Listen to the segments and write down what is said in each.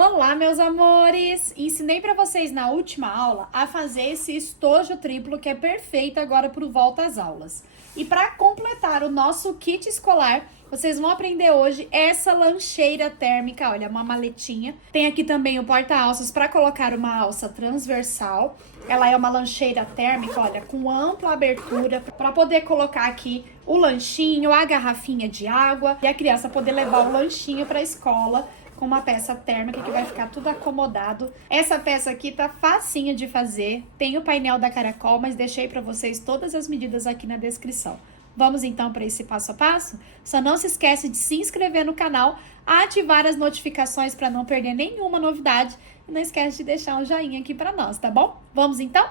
Olá, meus amores! Ensinei para vocês na última aula a fazer esse estojo triplo que é perfeito agora por volta às aulas. E para completar o nosso kit escolar, vocês vão aprender hoje essa lancheira térmica, olha, uma maletinha. Tem aqui também o porta-alças para colocar uma alça transversal. Ela é uma lancheira térmica, olha, com ampla abertura para poder colocar aqui o lanchinho, a garrafinha de água e a criança poder levar o lanchinho para a escola com uma peça térmica que vai ficar tudo acomodado. Essa peça aqui tá facinha de fazer, tem o painel da Caracol, mas deixei para vocês todas as medidas aqui na descrição. Vamos então para esse passo a passo? Só não se esquece de se inscrever no canal, ativar as notificações para não perder nenhuma novidade e não esquece de deixar um joinha aqui para nós, tá bom? Vamos então?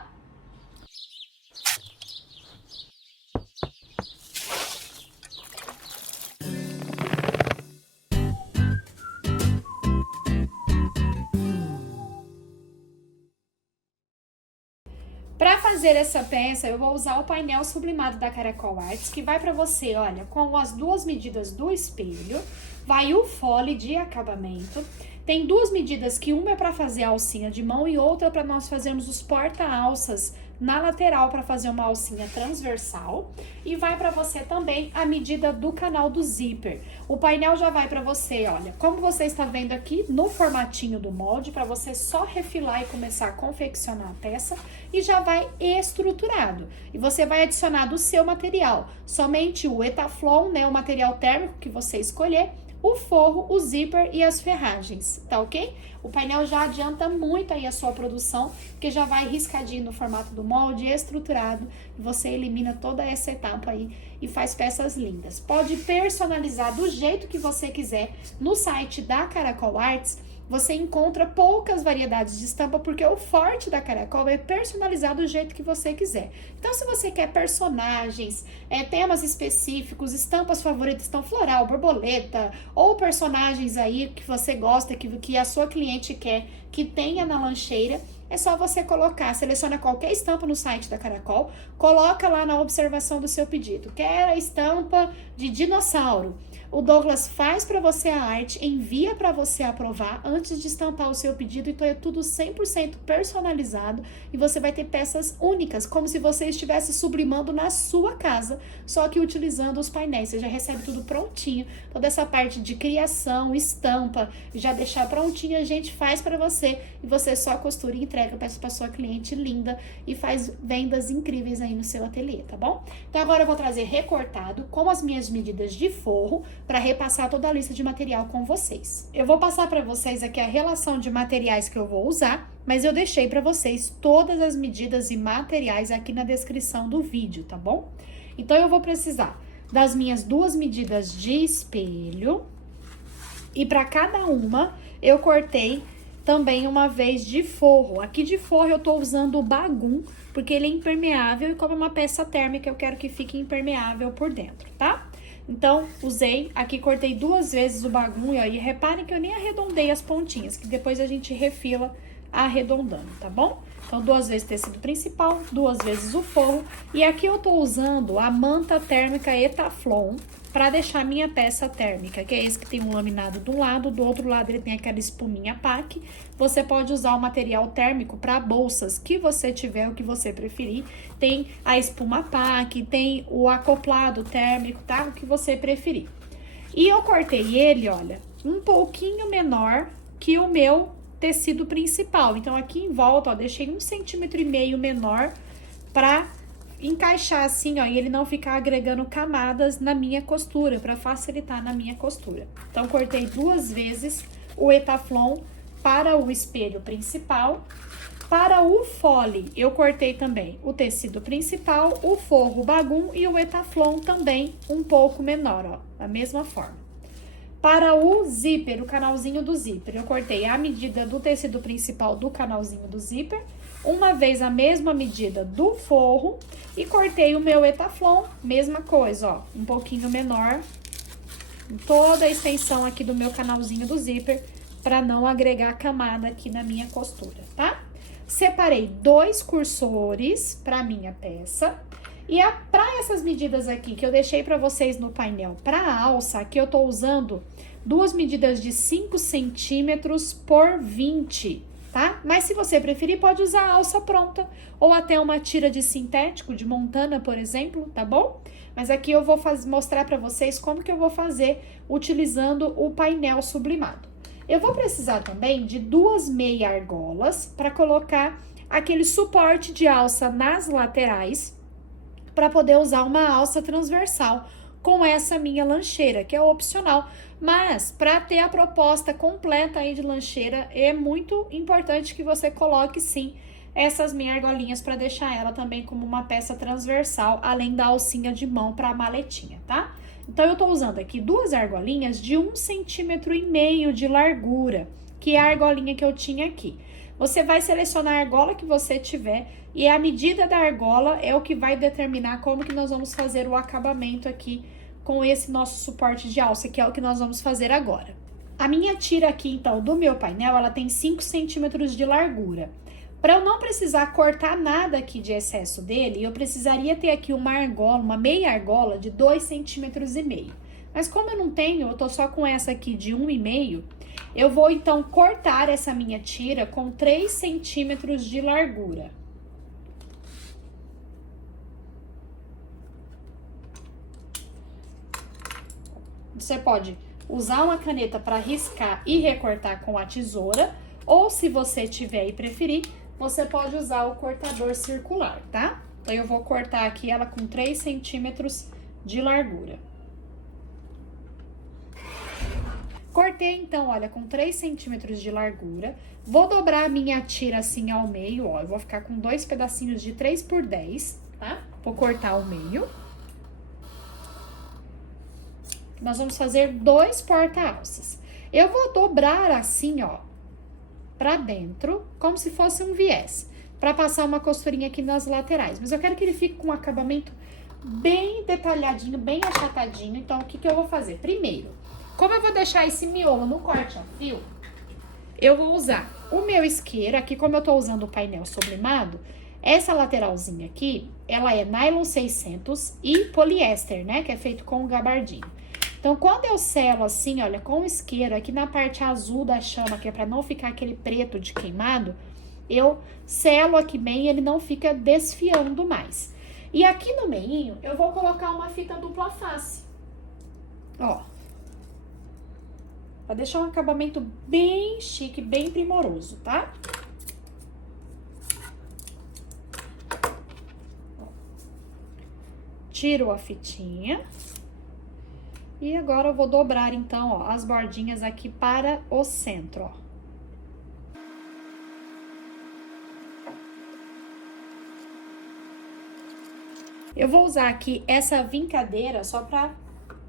Para fazer essa peça, eu vou usar o painel sublimado da Caracol Arts, que vai para você, olha, com as duas medidas do espelho, vai o fole de acabamento. Tem duas medidas, que uma é para fazer a alcinha de mão e outra para nós fazermos os porta-alças na lateral para fazer uma alcinha transversal. E vai para você também a medida do canal do zíper. O painel já vai para você, olha, como você está vendo aqui no formatinho do molde, para você só refilar e começar a confeccionar a peça e já vai estruturado. E você vai adicionar do seu material, somente o Etaflon, né, o material térmico que você escolher, o forro, o zíper e as ferragens, tá ok? O painel já adianta muito aí a sua produção, porque já vai riscadinho no formato do molde, estruturado, e você elimina toda essa etapa aí e faz peças lindas. Pode personalizar do jeito que você quiser. No site da Caracol Arts, você encontra poucas variedades de estampa, porque o forte da Caracol é personalizar do jeito que você quiser. Então, se você quer personagens, temas específicos, estampas favoritas, então floral, borboleta, ou personagens aí que você gosta, que a sua cliente quer que tenha na lancheira, é só você colocar, seleciona qualquer estampa no site da Caracol, coloca lá na observação do seu pedido. Quer a estampa de dinossauro? O Douglas faz para você a arte, envia para você aprovar antes de estampar o seu pedido, então é tudo 100% personalizado e você vai ter peças únicas, como se você estivesse sublimando na sua casa, só que utilizando os painéis. Você já recebe tudo prontinho, toda essa parte de criação, estampa, já deixar prontinho, a gente faz para você e você só costura e entrega para sua cliente linda e faz vendas incríveis aí no seu ateliê, tá bom? Então agora eu vou trazer recortado com as minhas medidas de forro, para repassar toda a lista de material com vocês. Eu vou passar para vocês aqui a relação de materiais que eu vou usar, mas eu deixei para vocês todas as medidas e materiais aqui na descrição do vídeo, tá bom? Então, eu vou precisar das minhas duas medidas de espelho e para cada uma eu cortei também uma vez de forro. Aqui de forro eu tô usando o Bagum, porque ele é impermeável e como é uma peça térmica eu quero que fique impermeável por dentro, tá? Então, usei, aqui cortei duas vezes o Bagum e aí reparem que eu nem arredondei as pontinhas, que depois a gente refila arredondando, tá bom? Então, duas vezes tecido principal, duas vezes o forro. E aqui eu tô usando a manta térmica Etaflon para deixar minha peça térmica, que é esse que tem um laminado de um lado, do outro lado ele tem aquela espuminha PAC. Você pode usar o material térmico para bolsas que você tiver, o que você preferir. Tem a espuma PAC, tem o acoplado térmico, tá? O que você preferir. E eu cortei ele, olha, um pouquinho menor que o meu tecido principal. Então, aqui em volta, ó, deixei 1,5 cm menor para encaixar assim, ó, e ele não ficar agregando camadas na minha costura, para facilitar na minha costura. Então, cortei duas vezes o Etaflon para o espelho principal. Para o fole, eu cortei também o tecido principal, o forro Bagum e o Etaflon também um pouco menor, ó, da mesma forma. Para o zíper, o canalzinho do zíper, eu cortei a medida do tecido principal do canalzinho do zíper, uma vez a mesma medida do forro e cortei o meu Etaflon, mesma coisa, ó, um pouquinho menor, toda a extensão aqui do meu canalzinho do zíper, para não agregar camada aqui na minha costura, tá? Separei 2 cursores para minha peça. E para essas medidas aqui que eu deixei para vocês no painel para a alça, aqui eu tô usando duas medidas de 5 centímetros por 20, tá? Mas se você preferir, pode usar a alça pronta ou até uma tira de sintético, de Montana, por exemplo, tá bom? Mas aqui eu vou mostrar para vocês como que eu vou fazer utilizando o painel sublimado. Eu vou precisar também de 2 meia argolas para colocar aquele suporte de alça nas laterais para poder usar uma alça transversal com essa minha lancheira, que é opcional. Mas para ter a proposta completa aí de lancheira, é muito importante que você coloque sim essas meia argolinhas para deixar ela também como uma peça transversal, além da alcinha de mão para a maletinha, tá? Então, eu tô usando aqui 2 argolinhas de 1,5 cm de largura, que é a argolinha que eu tinha aqui. Você vai selecionar a argola que você tiver e a medida da argola é o que vai determinar como que nós vamos fazer o acabamento aqui com esse nosso suporte de alça, que é o que nós vamos fazer agora. A minha tira aqui, então, do meu painel, ela tem 5 centímetros de largura. Para eu não precisar cortar nada aqui de excesso dele, eu precisaria ter aqui uma argola, uma meia argola de 2,5 centímetros. Mas como eu não tenho, eu tô só com essa aqui de 1,5, eu vou então cortar essa minha tira com 3 centímetros de largura. Você pode usar uma caneta para riscar e recortar com a tesoura, ou se você tiver e preferir, você pode usar o cortador circular, tá? Então, eu vou cortar aqui ela com 3 centímetros de largura. Cortei, então, olha, com 3 centímetros de largura. Vou dobrar a minha tira assim ao meio, ó. Eu vou ficar com 2 pedacinhos de 3 por 10, tá? Vou cortar ao meio. Nós vamos fazer 2 porta-alças. Eu vou dobrar assim, ó, pra dentro, como se fosse um viés, pra passar uma costurinha aqui nas laterais. Mas eu quero que ele fique com um acabamento bem detalhadinho, bem achatadinho. Então, o que que eu vou fazer? Primeiro, como eu vou deixar esse miolo no corte a fio, eu vou usar o meu isqueiro. Aqui, como eu tô usando o painel sublimado, essa lateralzinha aqui, ela é nylon 600 e poliéster, né? Que é feito com o gabardinho. Então, quando eu selo assim, olha, com o isqueiro, aqui na parte azul da chama, que é pra não ficar aquele preto de queimado, eu selo aqui bem e ele não fica desfiando mais. E aqui no meinho, eu vou colocar uma fita dupla face. Ó. Pra deixar um acabamento bem chique, bem primoroso, tá? Tiro a fitinha. E agora eu vou dobrar, então, ó, as bordinhas aqui para o centro, ó. Eu vou usar aqui essa vincadeira só pra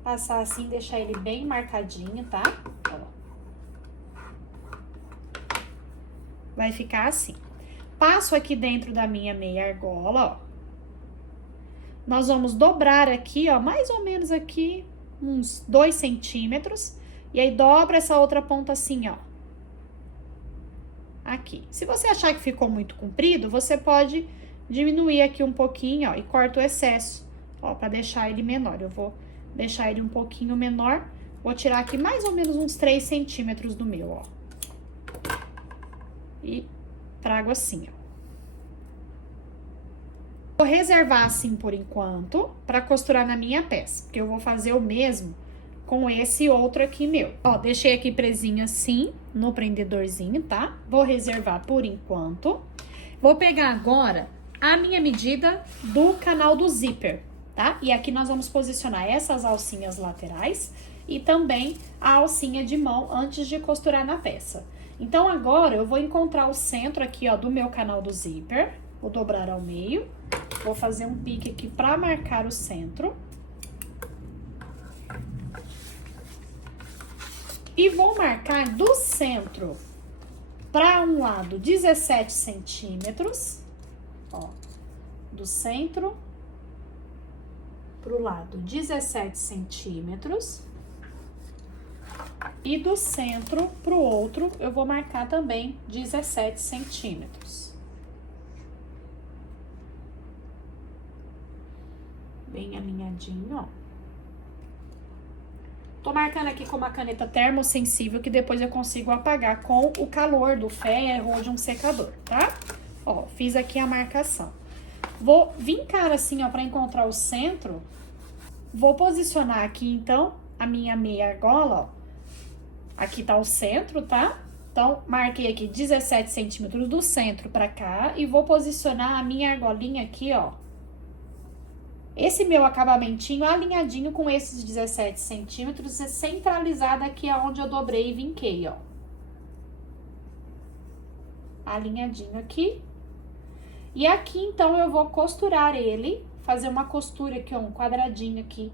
passar assim, deixar ele bem marcadinho, tá? Ó. Vai ficar assim. Passo aqui dentro da minha meia argola, ó. Nós vamos dobrar aqui, ó, mais ou menos aqui, uns 2 centímetros, e aí dobra essa outra ponta assim, ó. Aqui. Se você achar que ficou muito comprido, você pode diminuir aqui um pouquinho, ó, e corta o excesso, ó, pra deixar ele menor. Eu vou deixar ele um pouquinho menor, vou tirar aqui mais ou menos uns 3 centímetros do meu, ó. E trago assim, ó. Vou reservar assim por enquanto, pra costurar na minha peça, porque eu vou fazer o mesmo com esse outro aqui meu. Ó, deixei aqui presinho assim, no prendedorzinho, tá? Vou reservar por enquanto. Vou pegar agora a minha medida do canal do zíper, tá? E aqui nós vamos posicionar essas alcinhas laterais e também a alcinha de mão antes de costurar na peça. Então, agora eu vou encontrar o centro aqui, ó, do meu canal do zíper. Vou dobrar ao meio. Vou fazer um pique aqui pra marcar o centro. E vou marcar do centro para um lado 17 centímetros. Ó, do centro pro lado 17 centímetros. E do centro pro outro, eu vou marcar também 17 centímetros. Bem alinhadinho, ó. Tô marcando aqui com uma caneta termossensível que depois eu consigo apagar com o calor do ferro ou de um secador, tá? Ó, fiz aqui a marcação. Vou vincar assim, ó, pra encontrar o centro. Vou posicionar aqui, então, a minha meia argola, ó. Aqui tá o centro, tá? Então, marquei aqui 17 centímetros do centro pra cá e vou posicionar a minha argolinha aqui, ó. Esse meu acabamentinho alinhadinho com esses 17 centímetros, é centralizado aqui aonde eu dobrei e vinquei, ó. Alinhadinho aqui. E aqui, então, eu vou costurar ele, fazer uma costura aqui, ó, um quadradinho aqui,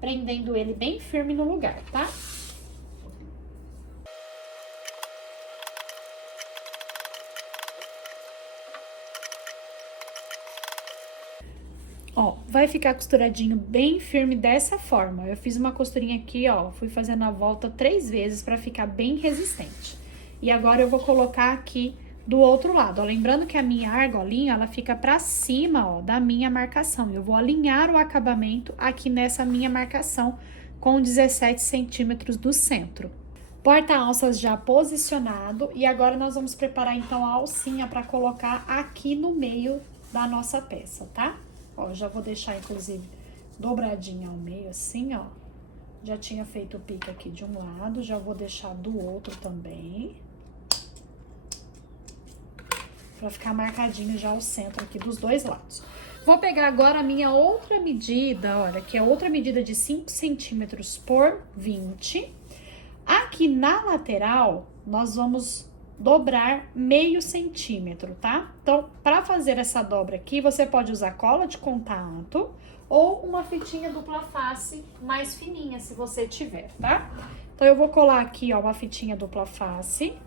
prendendo ele bem firme no lugar, tá? Ó, vai ficar costuradinho bem firme dessa forma. Eu fiz uma costurinha aqui, ó, fui fazendo a volta 3 vezes pra ficar bem resistente. E agora eu vou colocar aqui do outro lado, ó. Lembrando que a minha argolinha, ela fica pra cima, ó, da minha marcação. Eu vou alinhar o acabamento aqui nessa minha marcação com 17 centímetros do centro. Porta-alças já posicionado. E agora nós vamos preparar, então, a alcinha pra colocar aqui no meio da nossa peça, tá? Ó, já vou deixar, inclusive, dobradinha ao meio, assim, ó. Já tinha feito o pique aqui de um lado, já vou deixar do outro também. Pra ficar marcadinho já o centro aqui dos dois lados. Vou pegar agora a minha outra medida, olha, que é outra medida de 5 centímetros por 20. Aqui na lateral, nós vamos dobrar meio centímetro, tá? Então, para fazer essa dobra aqui, você pode usar cola de contato ou uma fitinha dupla face mais fininha, se você tiver, tá? Então, eu vou colar aqui, ó, uma fitinha dupla face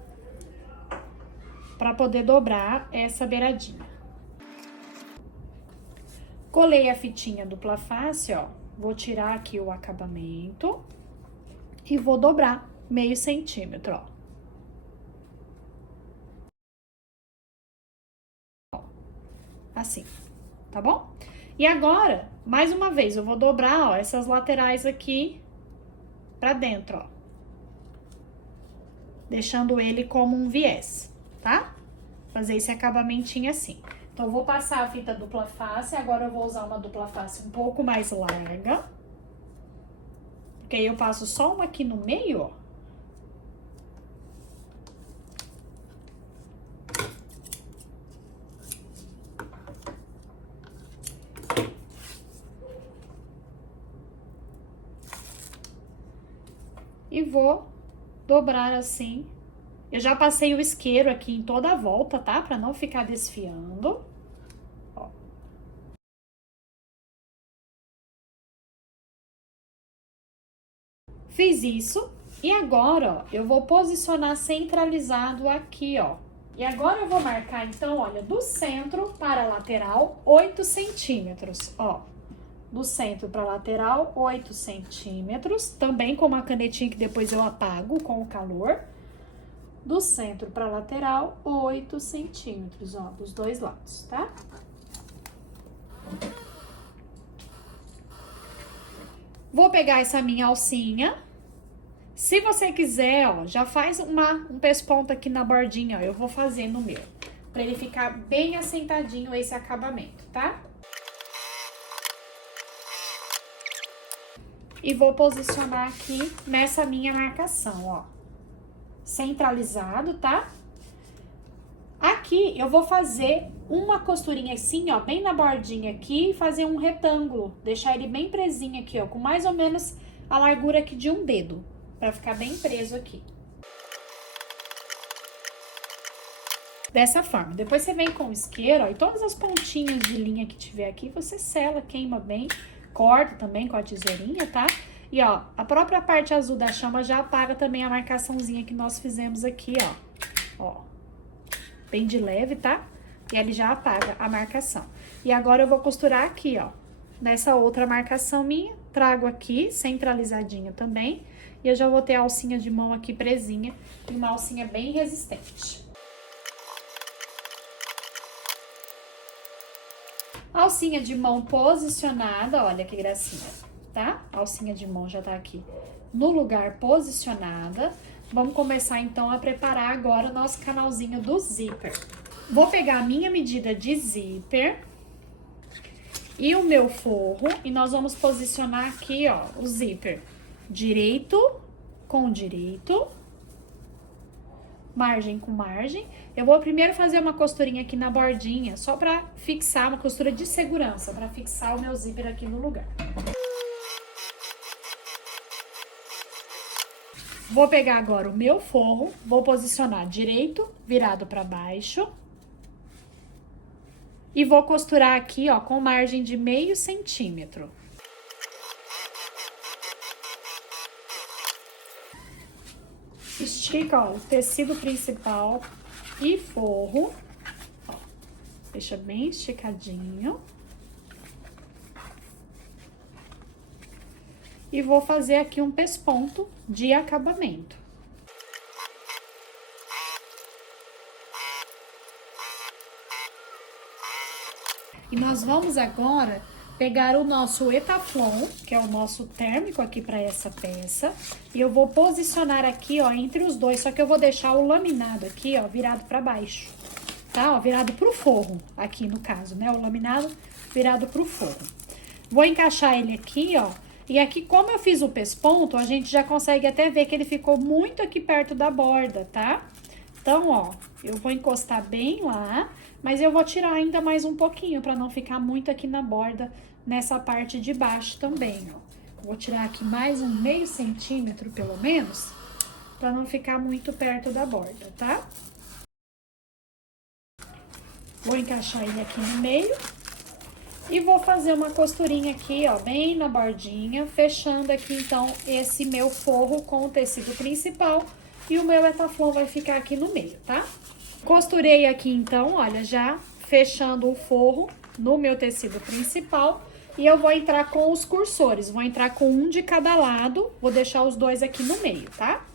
para poder dobrar essa beiradinha. Colei a fitinha dupla face, ó, vou tirar aqui o acabamento e vou dobrar meio centímetro, ó. Assim, tá bom? E agora, mais uma vez, eu vou dobrar, ó, essas laterais aqui pra dentro, ó. Deixando ele como um viés, tá? Fazer esse acabamentinho assim. Então, eu vou passar a fita dupla face, agora eu vou usar uma dupla face um pouco mais larga. Porque aí eu passo só uma aqui no meio, ó. E vou dobrar assim. Eu já passei o isqueiro aqui em toda a volta, tá? Pra não ficar desfiando. Ó. Fiz isso. E agora, ó, eu vou posicionar centralizado aqui, ó. E agora eu vou marcar, então, olha, do centro para a lateral, 8 centímetros, ó. Do centro para a lateral, 8 centímetros. Também com uma canetinha que depois eu apago com o calor. Do centro para a lateral, 8 centímetros, ó, dos dois lados, tá? Vou pegar essa minha alcinha. Se você quiser, ó, já faz um pesponto aqui na bordinha, ó, eu vou fazer no meu. Pra ele ficar bem assentadinho esse acabamento, tá? E vou posicionar aqui nessa minha marcação, ó. Centralizado, tá? Aqui eu vou fazer uma costurinha assim, ó, bem na bordinha aqui e fazer um retângulo. Deixar ele bem presinho aqui, ó, com mais ou menos a largura aqui de um dedo. Pra ficar bem preso aqui. Dessa forma. Depois você vem com o isqueiro, ó, e todas as pontinhas de linha que tiver aqui, você sela, queima bem. Corta também com a tesourinha, tá? E, ó, a própria parte azul da chama já apaga também a marcaçãozinha que nós fizemos aqui, ó. Ó. Bem de leve, tá? E ele já apaga a marcação. E agora eu vou costurar aqui, ó. Nessa outra marcação minha, trago aqui, centralizadinha também. E eu já vou ter a alcinha de mão aqui presinha, e uma alcinha bem resistente. Alcinha de mão posicionada, olha que gracinha, tá? A alcinha de mão já tá aqui no lugar posicionada. Vamos começar, então, a preparar agora o nosso canalzinho do zíper. Vou pegar a minha medida de zíper e o meu forro e nós vamos posicionar aqui, ó, o zíper direito com direito, margem com margem. Eu vou primeiro fazer uma costurinha aqui na bordinha, só pra fixar, uma costura de segurança, pra fixar o meu zíper aqui no lugar. Vou pegar agora o meu forro, vou posicionar direito, virado pra baixo. E vou costurar aqui, ó, com margem de meio centímetro. Estica, ó, o tecido principal e forro. Ó, deixa bem esticadinho. E vou fazer aqui um pesponto de acabamento. E nós vamos agora pegar o nosso etaflon, que é o nosso térmico aqui para essa peça, e eu vou posicionar aqui, ó, entre os dois, só que eu vou deixar o laminado aqui, ó, virado para baixo, tá? Ó, virado pro forro, aqui no caso, né? O laminado virado pro forro. Vou encaixar ele aqui, ó, e aqui, como eu fiz o pesponto, a gente já consegue até ver que ele ficou muito aqui perto da borda, tá? Então, ó, eu vou encostar bem lá, mas eu vou tirar ainda mais um pouquinho, pra não ficar muito aqui na borda, nessa parte de baixo também, ó. Vou tirar aqui mais um meio centímetro, pelo menos, pra não ficar muito perto da borda, tá? Vou encaixar ele aqui no meio. E vou fazer uma costurinha aqui, ó, bem na bordinha, fechando aqui, então, esse meu forro com o tecido principal. E o meu etaflon vai ficar aqui no meio, tá? Costurei aqui, então, olha, já fechando o forro no meu tecido principal. E eu vou entrar com os cursores, vou entrar com um de cada lado, vou deixar os dois aqui no meio, tá?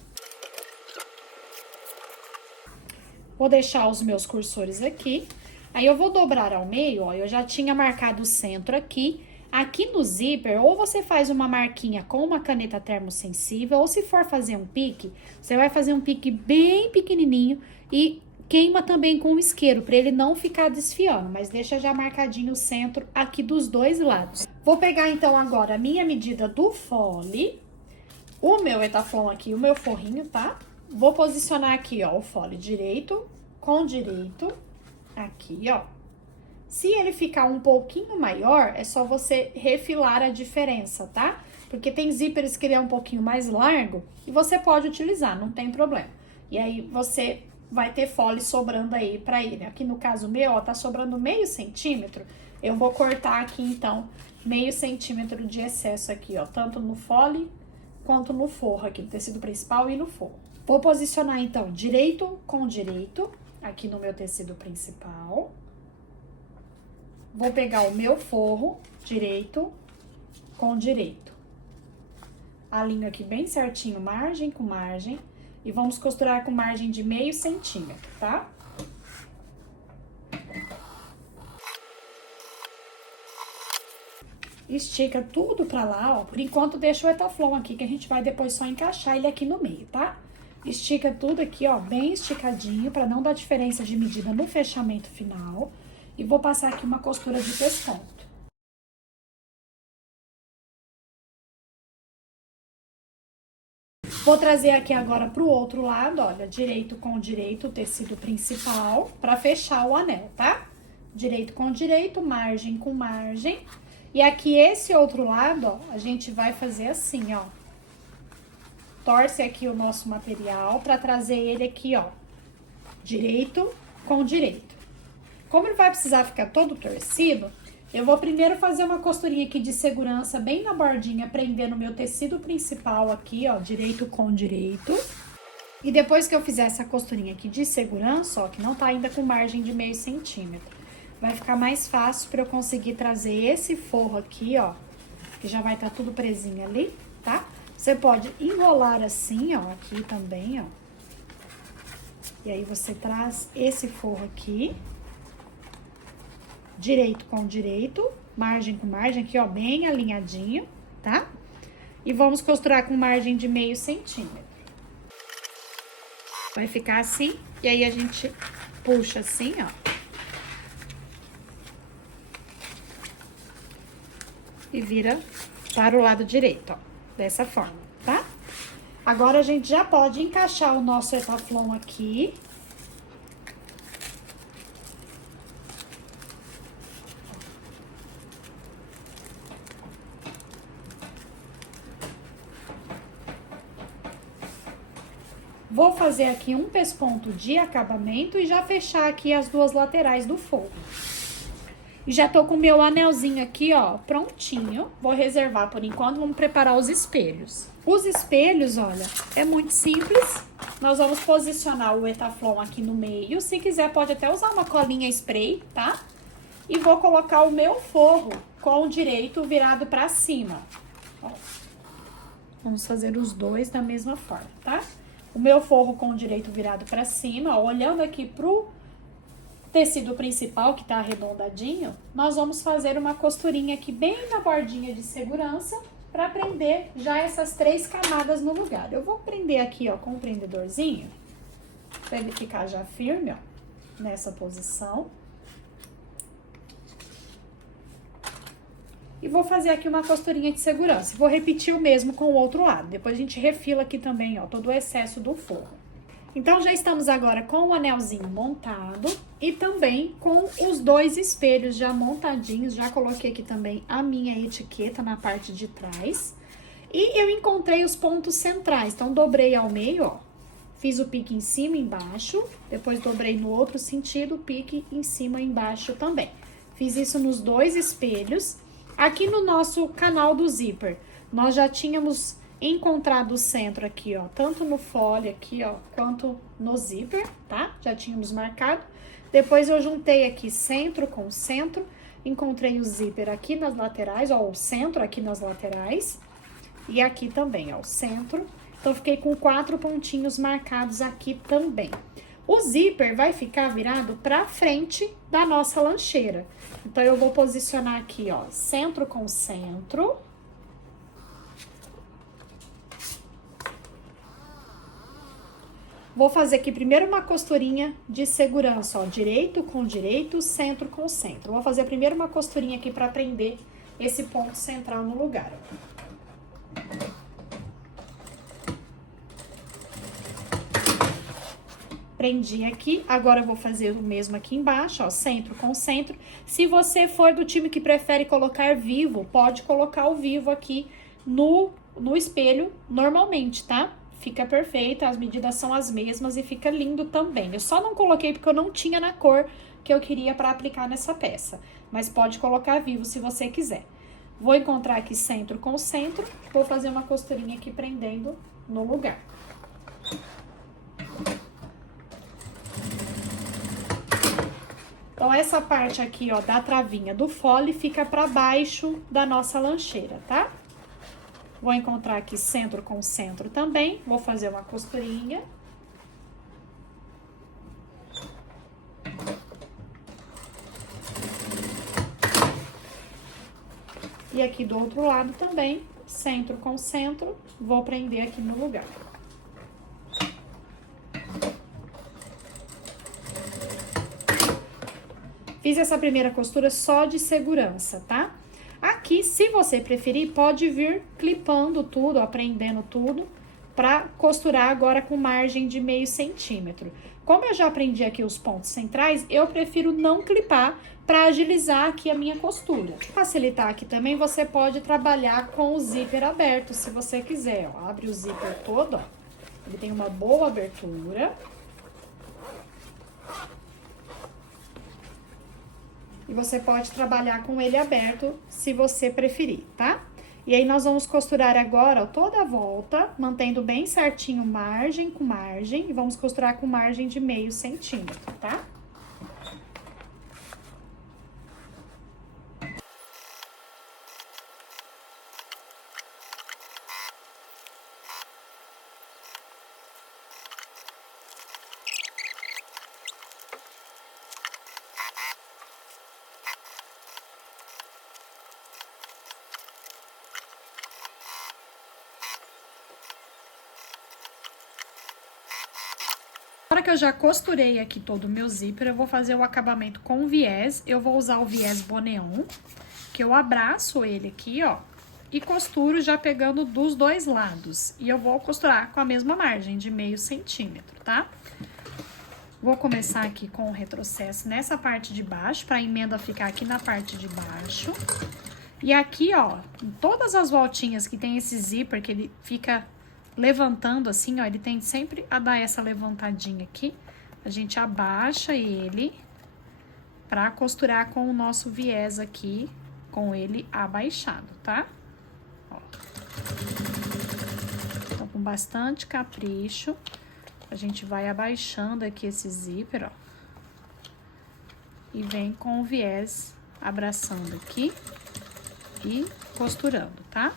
Vou deixar os meus cursores aqui. Aí, eu vou dobrar ao meio, ó, eu já tinha marcado o centro aqui. Aqui no zíper, ou você faz uma marquinha com uma caneta termosensível, ou se for fazer um pique, você vai fazer um pique bem pequenininho e queima também com o isqueiro, para ele não ficar desfiando, mas deixa já marcadinho o centro aqui dos dois lados. Vou pegar, então, agora a minha medida do fole, o meu etaflon aqui, o meu forrinho, tá? Vou posicionar aqui, ó, o fole direito com direito. Aqui, ó. Se ele ficar um pouquinho maior, é só você refilar a diferença, tá? Porque tem zíperes que ele é um pouquinho mais largo e você pode utilizar, não tem problema. E aí, você vai ter fole sobrando aí pra ele. Aqui no caso meu, ó, tá sobrando meio centímetro. Eu vou cortar aqui, então, meio centímetro de excesso aqui, ó. Tanto no fole quanto no forro aqui, no tecido principal e no forro. Vou posicionar, então, direito com direito aqui no meu tecido principal. Vou pegar o meu forro direito com direito. Alinho aqui bem certinho, margem com margem. E vamos costurar com margem de meio centímetro, tá? Estica tudo pra lá, ó. Por enquanto, deixa o etaflon aqui, que a gente vai depois só encaixar ele aqui no meio, tá? Estica tudo aqui, ó, bem esticadinho, pra não dar diferença de medida no fechamento final. E vou passar aqui uma costura de pesponto. Vou trazer aqui agora pro outro lado, olha, direito com direito, o tecido principal, pra fechar o anel, tá? Direito com direito, margem com margem. E aqui, esse outro lado, ó, a gente vai fazer assim, ó. Torce aqui o nosso material pra trazer ele aqui, ó, direito com direito. Como ele vai precisar ficar todo torcido, eu vou primeiro fazer uma costurinha aqui de segurança bem na bordinha, prendendo o meu tecido principal aqui, ó, direito com direito. E depois que eu fizer essa costurinha aqui de segurança, ó, que não tá ainda com margem de meio centímetro, vai ficar mais fácil pra eu conseguir trazer esse forro aqui, ó, que já vai estar tudo presinho ali, tá? Você pode enrolar assim, ó, aqui também, ó. E aí, você traz esse forro aqui, direito com direito, margem com margem, aqui, ó, bem alinhadinho, tá? E vamos costurar com margem de meio centímetro. Vai ficar assim, e aí a gente puxa assim, ó. E vira para o lado direito, ó, dessa forma, tá? Agora, a gente já pode encaixar o nosso Etaflon aqui. Vou fazer aqui um pesponto de acabamento e já fechar aqui as duas laterais do forro. E já tô com o meu anelzinho aqui, ó, prontinho. Vou reservar por enquanto, vamos preparar os espelhos. Os espelhos, olha, é muito simples. Nós vamos posicionar o Etaflon aqui no meio. Se quiser, pode até usar uma colinha spray, tá? E vou colocar o meu forro com o direito virado pra cima. Ó. Vamos fazer os dois da mesma forma, tá? O meu forro com o direito virado pra cima, ó, olhando aqui pro tecido principal, que tá arredondadinho, nós vamos fazer uma costurinha aqui bem na bordinha de segurança pra prender já essas 3 camadas no lugar. Eu vou prender aqui, ó, com o prendedorzinho, pra ele ficar já firme, ó, nessa posição. E vou fazer aqui uma costurinha de segurança. Vou repetir o mesmo com o outro lado. Depois a gente refila aqui também, ó, todo o excesso do forro. Então, já estamos agora com o anelzinho montado e também com os 2 espelhos já montadinhos. Já coloquei aqui também a minha etiqueta na parte de trás. E eu encontrei os pontos centrais. Então, dobrei ao meio, ó. Fiz o pique em cima e embaixo. Depois, dobrei no outro sentido, pique em cima e embaixo também. Fiz isso nos 2 espelhos. Aqui no nosso canal do zíper, nós já tínhamos encontrado o centro aqui, ó, tanto no fole aqui, ó, quanto no zíper, tá? Já tínhamos marcado. Depois eu juntei aqui centro com centro, encontrei o zíper aqui nas laterais, ó, o centro aqui nas laterais. E aqui também, ó, o centro. Então, fiquei com 4 pontinhos marcados aqui também. O zíper vai ficar virado pra frente da nossa lancheira. Então, eu vou posicionar aqui, ó, centro com centro. Vou fazer aqui primeiro uma costurinha de segurança, ó, direito com direito, centro com centro. Vou fazer primeiro uma costurinha aqui pra prender esse ponto central no lugar, ó. Prendi aqui, agora eu vou fazer o mesmo aqui embaixo, ó, centro com centro. Se você for do time que prefere colocar vivo, pode colocar o vivo aqui no espelho normalmente, tá? Fica perfeito, as medidas são as mesmas e fica lindo também. Eu só não coloquei porque eu não tinha na cor que eu queria para aplicar nessa peça. Mas pode colocar vivo se você quiser. Vou encontrar aqui centro com centro, vou fazer uma costurinha aqui prendendo no lugar. Então, essa parte aqui, ó, da travinha do fole fica pra baixo da nossa lancheira, tá? Vou encontrar aqui centro com centro também, vou fazer uma costurinha. E aqui do outro lado também, centro com centro, vou prender aqui no lugar. Fiz essa primeira costura só de segurança, tá? Aqui, se você preferir, pode vir clipando tudo, ó, prendendo tudo, pra costurar agora com margem de meio centímetro. Como eu já aprendi aqui os pontos centrais, eu prefiro não clipar pra agilizar aqui a minha costura. Pra facilitar aqui também, você pode trabalhar com o zíper aberto, se você quiser, ó. Abre o zíper todo, ó. Ele tem uma boa abertura. E você pode trabalhar com ele aberto, se você preferir, tá? E aí, nós vamos costurar agora, ó, toda a volta, mantendo bem certinho margem com margem. E vamos costurar com margem de meio centímetro, tá? Agora que eu já costurei aqui todo o meu zíper, eu vou fazer o acabamento com viés. Eu vou usar o viés Boneon, que eu abraço ele aqui, ó, e costuro já pegando dos dois lados. E eu vou costurar com a mesma margem de meio centímetro, tá? Vou começar aqui com o retrocesso nessa parte de baixo, pra emenda ficar aqui na parte de baixo. E aqui, ó, em todas as voltinhas que tem esse zíper, que ele fica levantando assim, ó, ele tem sempre a dar essa levantadinha aqui. A gente abaixa ele pra costurar com o nosso viés aqui, com ele abaixado, tá? Ó. Então, com bastante capricho, a gente vai abaixando aqui esse zíper, ó. E vem com o viés abraçando aqui e costurando, tá?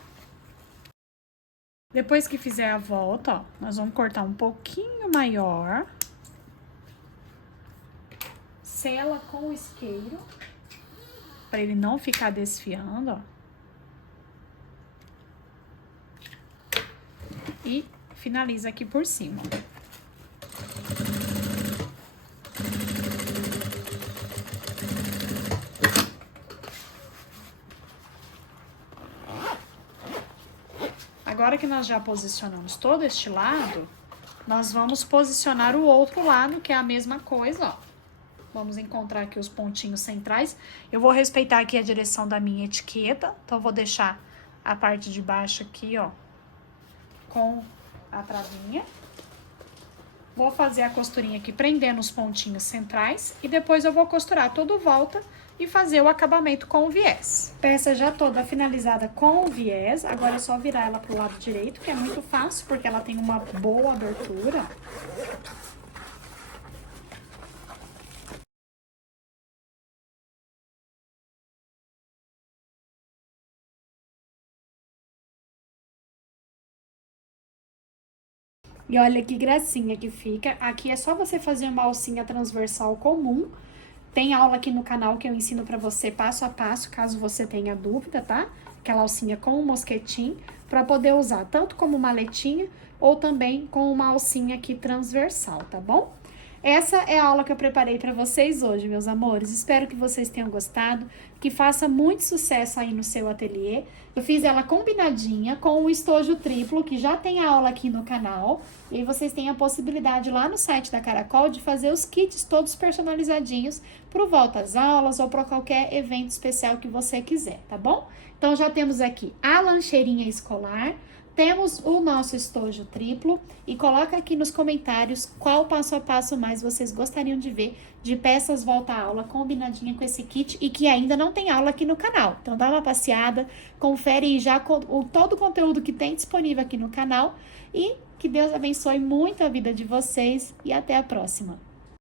Depois que fizer a volta, ó, nós vamos cortar um pouquinho maior. Sela com o isqueiro, para ele não ficar desfiando, ó. E finaliza aqui por cima, ó. Agora que nós já posicionamos todo este lado, nós vamos posicionar o outro lado, que é a mesma coisa, ó. Vamos encontrar aqui os pontinhos centrais. Eu vou respeitar aqui a direção da minha etiqueta, então eu vou deixar a parte de baixo aqui, ó, com a travinha. Vou fazer a costurinha aqui prendendo os pontinhos centrais e depois eu vou costurar todo volta e fazer o acabamento com o viés. Peça já toda finalizada com o viés, agora é só virar ela pro lado direito, que é muito fácil, porque ela tem uma boa abertura. E olha que gracinha que fica. Aqui é só você fazer uma alcinha transversal comum. Tem aula aqui no canal que eu ensino pra você passo a passo, caso você tenha dúvida, tá? Aquela alcinha com um mosquetim, pra poder usar tanto como maletinha ou também com uma alcinha aqui transversal, tá bom? Essa é a aula que eu preparei para vocês hoje, meus amores. Espero que vocês tenham gostado, que faça muito sucesso aí no seu ateliê. Eu fiz ela combinadinha com o estojo triplo, que já tem a aula aqui no canal. E aí vocês têm a possibilidade lá no site da Caracol de fazer os kits todos personalizadinhos por volta às aulas ou para qualquer evento especial que você quiser, tá bom? Então já temos aqui a lancheirinha escolar. Temos o nosso estojo triplo e coloca aqui nos comentários qual passo a passo mais vocês gostariam de ver de peças volta à aula combinadinha com esse kit e que ainda não tem aula aqui no canal. Então dá uma passeada, confere já todo o conteúdo que tem disponível aqui no canal e que Deus abençoe muito a vida de vocês e até a próxima.